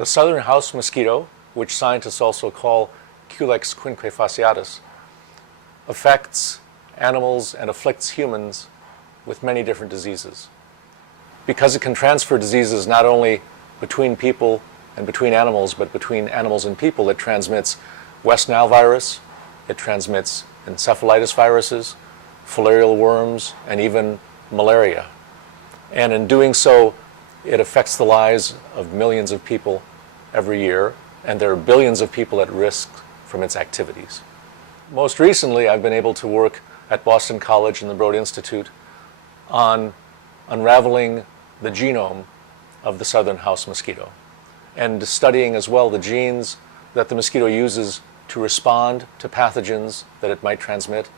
The southern house mosquito, which scientists also call Culex quinquefasciatus, affects animals and afflicts humans with many different diseases. Because it can transfer diseases not only between people and between animals, but between animals and people, it transmits West Nile virus, it transmits encephalitis viruses, filarial worms, and even malaria. And in doing so, it affects the lives of millions of people every year, and there are billions of people at risk from its activities. Most recently, I've been able to work at Boston College and the Broad Institute on unraveling the genome of the southern house mosquito and studying as well the genes that the mosquito uses to respond to pathogens that it might transmit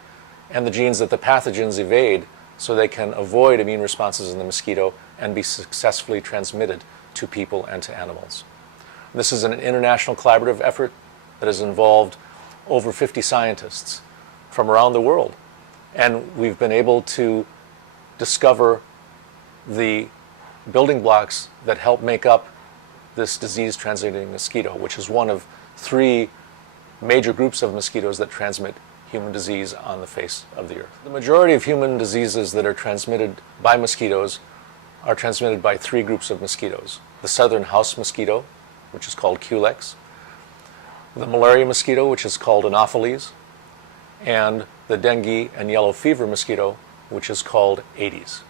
and the genes that the pathogens evade so they can avoid immune responses in the mosquito and be successfully transmitted to people and to animals. This is an international collaborative effort that has involved over 50 scientists from around the world. And we've been able to discover the building blocks that help make up this disease-transmitting mosquito, which is one of 3 major groups of mosquitoes that transmit human disease on the face of the earth. The majority of human diseases that are transmitted by mosquitoes are transmitted by 3 groups of mosquitoes. The southern house mosquito, which is called Culex, the malaria mosquito, which is called Anopheles, and the dengue and yellow fever mosquito, which is called Aedes.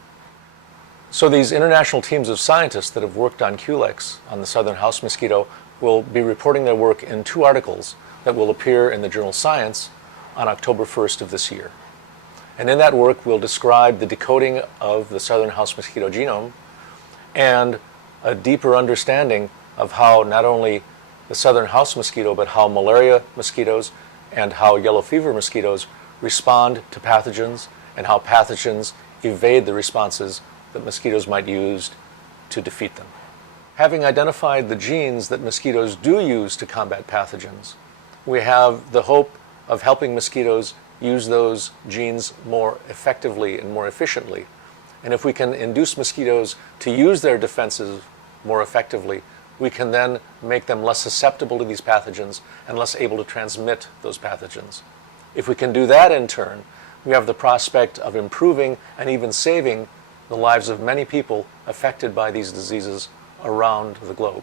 So these international teams of scientists that have worked on Culex, on the southern house mosquito, will be reporting their work in 2 articles that will appear in the journal Science on October 1st of this year. And in that work, we'll describe the decoding of the southern house mosquito genome and a deeper understanding of how not only the southern house mosquito, but how malaria mosquitoes and how yellow fever mosquitoes respond to pathogens and how pathogens evade the responses that mosquitoes might use to defeat them. Having identified the genes that mosquitoes do use to combat pathogens, we have the hope of helping mosquitoes use those genes more effectively and more efficiently. And if we can induce mosquitoes to use their defenses more effectively, we can then make them less susceptible to these pathogens and less able to transmit those pathogens. If we can do that in turn, we have the prospect of improving and even saving the lives of many people affected by these diseases around the globe.